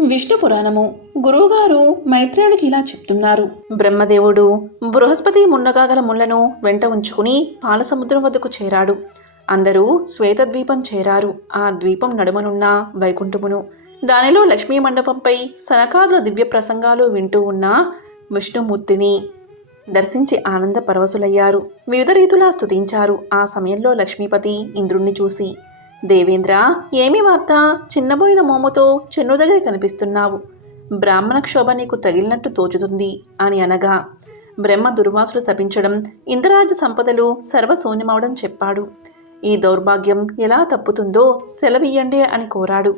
విష్ణు పురాణము. గురువుగారు మైత్రేయుడికి ఇలా చెప్తున్నారు. బ్రహ్మదేవుడు బృహస్పతి ముండగాగల ముళ్లను వెంట ఉంచుకుని పాలసముద్రం వద్దకు చేరాడు. అందరూ శ్వేతద్వీపం చేరారు. ఆ ద్వీపం నడుమనున్న వైకుంఠమును, దానిలో లక్ష్మీ మండపంపై సనకాదుల దివ్య ప్రసంగాలు వింటూ ఉన్న విష్ణుమూర్తిని దర్శించి ఆనంద పరవశులయ్యారు. వివిధ రీతులా స్తుతించారు. ఆ సమయంలో లక్ష్మీపతి ఇంద్రుణ్ణి చూసి, దేవేంద్ర, ఏమి వార్త? చిన్నబోయిన మోముతో చెన్ను దగ్గర కనిపిస్తున్నావు. బ్రాహ్మణ క్షోభ నీకు తగిలినట్టు తోచుతుంది అని అనగా, బ్రహ్మ దుర్వాసులు శపించడం, ఇంద్రరాజ్య సంపదలు సర్వశూన్యమవడం చెప్పాడు. ఈ దౌర్భాగ్యం ఎలా తప్పుతుందో సెలవియ్యండి అని కోరాడు.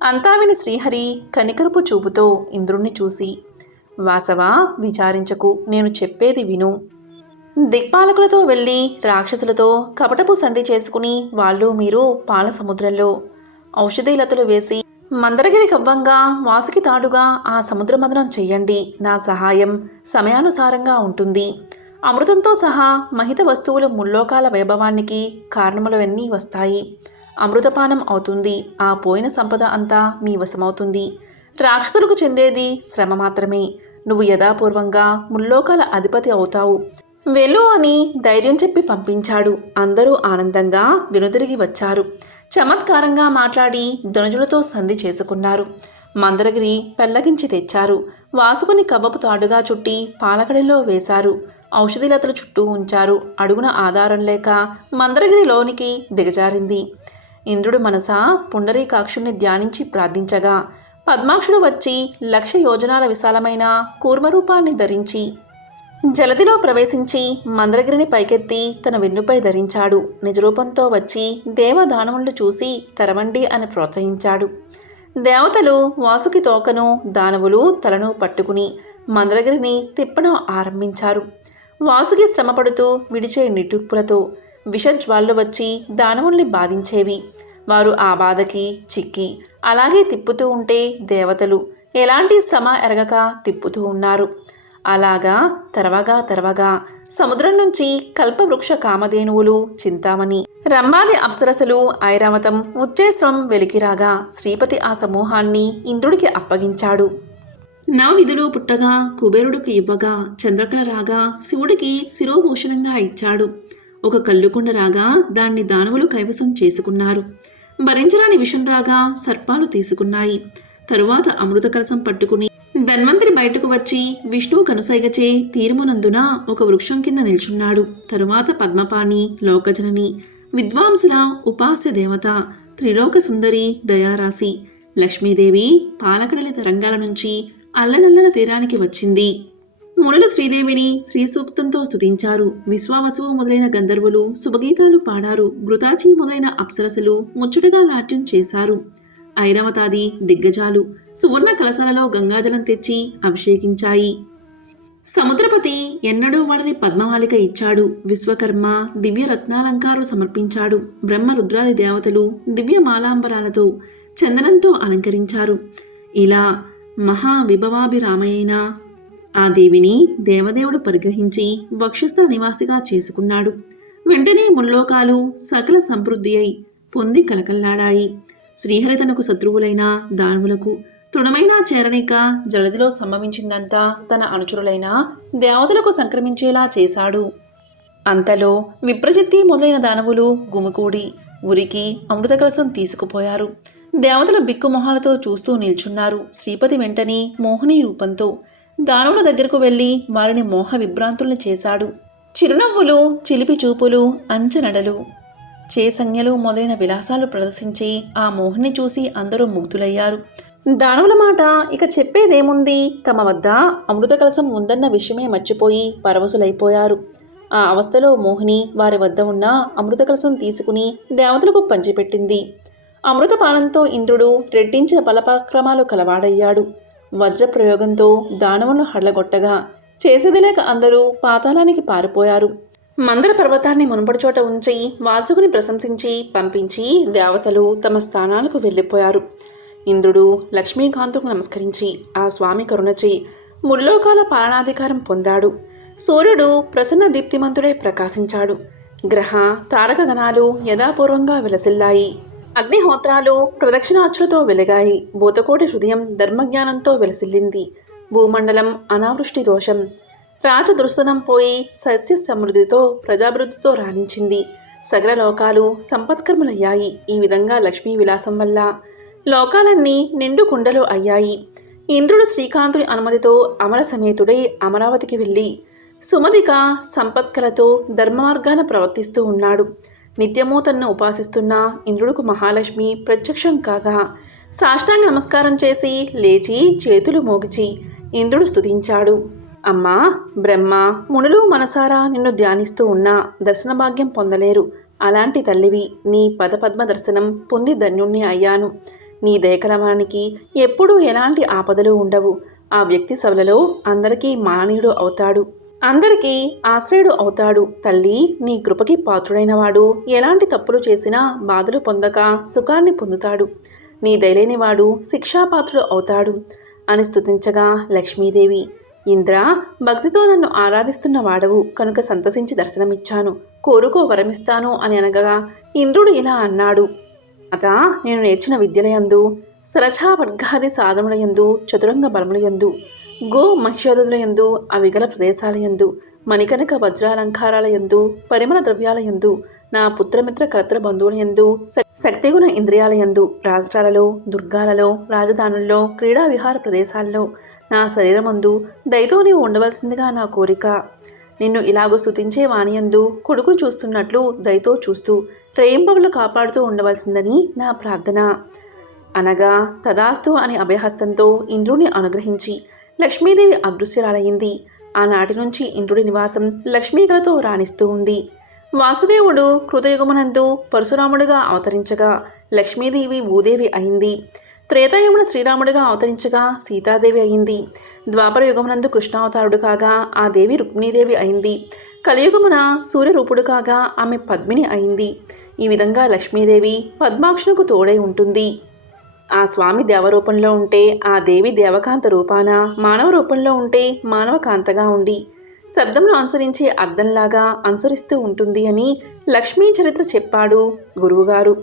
అంతా విని శ్రీహరి కనికరపు చూపుతో ఇంద్రుణ్ణి చూసి, వాసవా, విచారించకు, నేను చెప్పేది విను. దిక్పాలకులతో వెళ్ళి రాక్షసులతో కపటపు సంధి చేసుకుని వాళ్ళు మీరు పాల సముద్రంలో ఔషధీలతలు వేసి మందరగిరి కవ్వంగా వాసుకి తాడుగా ఆ సముద్రమదనం చెయ్యండి. నా సహాయం సమయానుసారంగా ఉంటుంది. అమృతంతో సహా మహిత వస్తువులు ముల్లోకాల వైభవానికి కారణములవన్నీ వస్తాయి. అమృతపానం అవుతుంది. ఆ పోయిన సంపద అంతా మీ వశమవుతుంది. రాక్షసులకు చెందేది శ్రమ మాత్రమే. నువ్వు యథాపూర్వంగా ముల్లోకాల అధిపతి అవుతావు. వెళ్ళు అని ధైర్యం చెప్పి పంపించాడు. అందరూ ఆనందంగా వెనుదిరిగి వచ్చారు. చమత్కారంగా మాట్లాడి ధనుజులతో సంధి చేసుకున్నారు. మందరగిరి పెళ్లగించి తెచ్చారు. వాసుకుని కవ్వపు తాడుగా చుట్టి పాలకడిలో వేశారు. ఔషధిలతలు చుట్టూ ఉంచారు. అడుగున ఆధారం లేక మందరగిరిలోనికి దిగజారింది. ఇంద్రుడు మనసా పుండరీకాక్షుణ్ణి ధ్యానించి ప్రార్థించగా పద్మాక్షుడు వచ్చి 1,00,000 యోజనాల విశాలమైన కూర్మరూపాన్ని ధరించి జలదిలో ప్రవేశించి మందరగిరిని పైకెత్తి తన వెన్నుపై ధరించాడు. నిజరూపంతో వచ్చి దేవదానవులను చూసి తరవండి అని ప్రోత్సహించాడు. దేవతలు వాసుకి తోకను, దానవులు తలను పట్టుకుని మందరగిరిని తిప్పడం ఆరంభించారు. వాసుకి శ్రమపడుతూ విడిచే నిట్టూర్పులతో విషజ్వాళ్ళు వచ్చి దానవుల్ని బాధించేవి. వారు ఆ బాధకి చిక్కి అలాగే తిప్పుతూ ఉంటే దేవతలు ఎలాంటి శ్రమ ఎరగక తిప్పుతూ ఉన్నారు. అలాగా తరవగా సముద్రం నుంచి కల్పవృక్ష కామధేనువులు, చింతామణి, రంభాది అప్సరసలు, ఐరావతం, ఉచ్చేశ్వం వెలికిరాగా శ్రీపతి ఆ సమూహాన్ని ఇంద్రుడికి అప్పగించాడు. నా విధులు పుట్టగా కుబేరుడికి ఇవ్వగా చంద్రకళ రాగా శివుడికి శిరోభూషణంగా ఇచ్చాడు. ఒక కల్లుకుండ రాగా దాన్ని దానవులు కైవసం చేసుకున్నారు. భరించరాని విషం రాగా సర్పాలు తీసుకున్నాయి. తరువాత అమృత కలసం పట్టుకుని ధన్వంతరి బయటకు వచ్చి విష్ణువు కనుసైగచే తీరమునందున ఒక వృక్షం కింద నిల్చున్నాడు. తరువాత పద్మపాణి, లోకజనని, విద్వాంసుల ఉపాస్య దేవత, త్రిలోక సుందరి, దయారాశి లక్ష్మీదేవి పాలకడలి తరంగాల నుంచి అల్లనల్లన తీరానికి వచ్చింది. మునులు శ్రీదేవిని శ్రీ సూక్తంతో స్తుతించారు. విశ్వావసువు మొదలైన గంధర్వులు శుభగీతాలు పాడారు. ఘృతాచి మొదలైన అప్సరసలు ముచ్చటగా నాట్యం చేశారు. ఐరావతాది దిగ్గజాలు సువర్ణ కలశాలలో గంగాజలం తెచ్చి అభిషేకించాయి. సముద్రపతి ఎన్నడూ వాడిని పద్మమాలిక ఇచ్చాడు. విశ్వకర్మ దివ్య రత్నాలంకారం సమర్పించాడు. బ్రహ్మ రుద్రాది దేవతలు దివ్య మాలాంబరాలతో చందనంతో అలంకరించారు. ఇలా మహావిభవాభిరామయైన ఆ దేవిని దేవదేవుడు పరిగ్రహించి వక్షస్థల నివాసిగా చేసుకున్నాడు. వెంటనే ముల్లోకాలు సకల సమృద్ధి అయి పొంది కలకల్లాడాయి. శ్రీహరి తనకు శత్రువులైన దానవులకు తృణమైనా చేరనిక జలదిలో సంభవించిందంతా తన అనుచరులైన దేవతలకు సంక్రమించేలా చేశాడు. అంతలో విప్రజిత్తి మొదలైన దానవులు గుమికూడి ఉరికి అమృత కలసం తీసుకుపోయారు. దేవతల బిక్కుమొహాలతో చూస్తూ నిల్చున్నారు. శ్రీపతి వెంటనే మోహిని రూపంతో దానవుల దగ్గరకు వెళ్ళి వారిని మోహ విభ్రాంతుల్ని చేశాడు. చిరునవ్వులు, చిలిపి చూపులు, అంచనడలు, చేసంజ్ఞలు మొదలైన విలాసాలు ప్రదర్శించి ఆ మోహిని చూసి అందరూ ముగ్ధులయ్యారు. దానవుల మాట ఇక చెప్పేదేముంది? తమ వద్ద అమృత కలసం ఉందన్న విషయమే మర్చిపోయి పరవశులైపోయారు. ఆ అవస్థలో మోహిని వారి వద్ద ఉన్న అమృత కలసం తీసుకుని దేవతలకు పంచిపెట్టింది. అమృతపానంతో ఇంద్రుడు రెట్టించిన బలపరాక్రమాలు కలవాడయ్యాడు. వజ్రప్రయోగంతో దానవులను హడలగొట్టగా చేసేది లేక అందరూ పాతాళానికి పారిపోయారు. మందర పర్వతాన్ని మునుపటి చోట ఉంచి వాసుకుని ప్రశంసించి పంపించి దేవతలు తమ స్థానాలకు వెళ్ళిపోయారు. ఇంద్రుడు లక్ష్మీకాంతుకు నమస్కరించి ఆ స్వామి కరుణచే ముల్లోకాల పాలనాధికారం పొందాడు. సూర్యుడు ప్రసన్న దీప్తిమంతుడై ప్రకాశించాడు. గ్రహ తారక గణాలు యథాపూర్వంగా విలసిల్లాయి. అగ్నిహోత్రాలు ప్రదక్షిణాచులతో వెలిగాయి. భూతకోటి హృదయం ధర్మజ్ఞానంతో వెలసిల్లింది. భూమండలం అనావృష్టి దోషం రాజదురుస్తనం పోయి సస్య సమృద్ధితో ప్రజాభివృద్ధితో రాణించింది. సకల లోకాలు సంపత్కర్ములయ్యాయి. ఈ విధంగా లక్ష్మీ విలాసం వల్ల లోకాలన్నీ నిండు కుండలు అయ్యాయి. ఇంద్రుడు శ్రీకాంతుని అనుమతితో అమర సమేతుడై అమరావతికి వెళ్ళి సుమధిక సంపత్కలతో ధర్మమార్గాన ప్రవర్తిస్తూ ఉన్నాడు. నిత్యము తన్ను ఉపాసిస్తున్న ఇంద్రుడుకు మహాలక్ష్మి ప్రత్యక్షం కాగా సాష్టాంగ నమస్కారం చేసి లేచి చేతులు మోగిచి ఇంద్రుడు స్తుతించాడు. అమ్మా, బ్రహ్మ మునులు మనసారా నిన్ను ధ్యానిస్తూ ఉన్నా దర్శన భాగ్యం పొందలేరు. అలాంటి తల్లివి, నీ పదపద్మ దర్శనం పొంది ధన్యుణ్ణి అయ్యాను. నీ దయకలవానికి ఎప్పుడూ ఎలాంటి ఆపదలు ఉండవు. ఆ వ్యక్తి సభలలో అందరికీ మాననీయుడు అవుతాడు, అందరికీ ఆశ్రయుడు అవుతాడు. తల్లి, నీ కృపకి పాత్రుడైనవాడు ఎలాంటి తప్పులు చేసినా బాధలు పొందక సుఖాన్ని పొందుతాడు. నీ దయలేనివాడు శిక్షాపాత్రుడు అవుతాడు అని స్తుతించగా లక్ష్మీదేవి, ఇంద్ర, భక్తితో నన్ను ఆరాధిస్తున్న వాడవు కనుక సంతసించి దర్శనమిచ్చాను, కోరుకో వరమిస్తాను అని అనగా ఇంద్రుడు ఇలా అన్నాడు. అత నేను నేర్చిన విద్యలయందు సరచా వర్గాది సాధములయందు చతురంగ బలములయందు గో మహిషోదయులయందు అవిగల ప్రదేశాలయందు మణికనక వజ్రాలంకారాలయందు పరిమళ ద్రవ్యాలయందు నా పుత్రమిత్ర కలత్ర బంధువులయందు శక్తిగుణ ఇంద్రియాలయందు రాష్ట్రాలలో దుర్గాలలో రాజధానుల్లో క్రీడా విహార ప్రదేశాల్లో నా శరీరమందు దయతో నీవు ఉండవలసిందిగా నా కోరిక. నిన్ను ఇలాగూ స్తుతించే వాణియందు కొడుకును చూస్తున్నట్లు దయతో చూస్తూ రేయింబవులు కాపాడుతూ ఉండవలసిందని నా ప్రార్థన అనగా తదాస్తు అని అభయహస్తంతో ఇంద్రుని అనుగ్రహించి లక్ష్మీదేవి అదృశ్యరాలయ్యింది. ఆనాటి నుంచి ఇంద్రుడి నివాసం లక్ష్మీకలతో రాణిస్తూ ఉంది. వాసుదేవుడు కృతయుగమునందు పరశురాముడిగా అవతరించగా లక్ష్మీదేవి భూదేవి అయింది. త్రేతాయుగమున శ్రీరాముడిగా అవతరించగా సీతాదేవి అయింది. ద్వాపర యుగమునందు కృష్ణావతారుడు కాగా ఆ దేవి రుక్మిణీదేవి అయింది. కలియుగమున సూర్యరూపుడు కాగా ఆమె పద్మిని అయింది. ఈ విధంగా లక్ష్మీదేవి పద్మాక్షునకు తోడై ఉంటుంది. ఆ స్వామి దేవరూపంలో ఉంటే ఆ దేవి దేవకాంత రూపాన, మానవ రూపంలో ఉంటే మానవకాంతగా ఉండి శబ్దంను అనుసరించి అర్థంలాగా అనుసరిస్తూ ఉంటుంది అని లక్ష్మీ చరిత్ర చెప్పాడు గురువుగారు.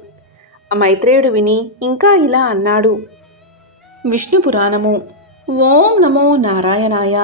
మైత్రేయుడు విని ఇంకా ఇలా అన్నాడు. విష్ణు పురాణము. ఓం నమో నారాయణాయ.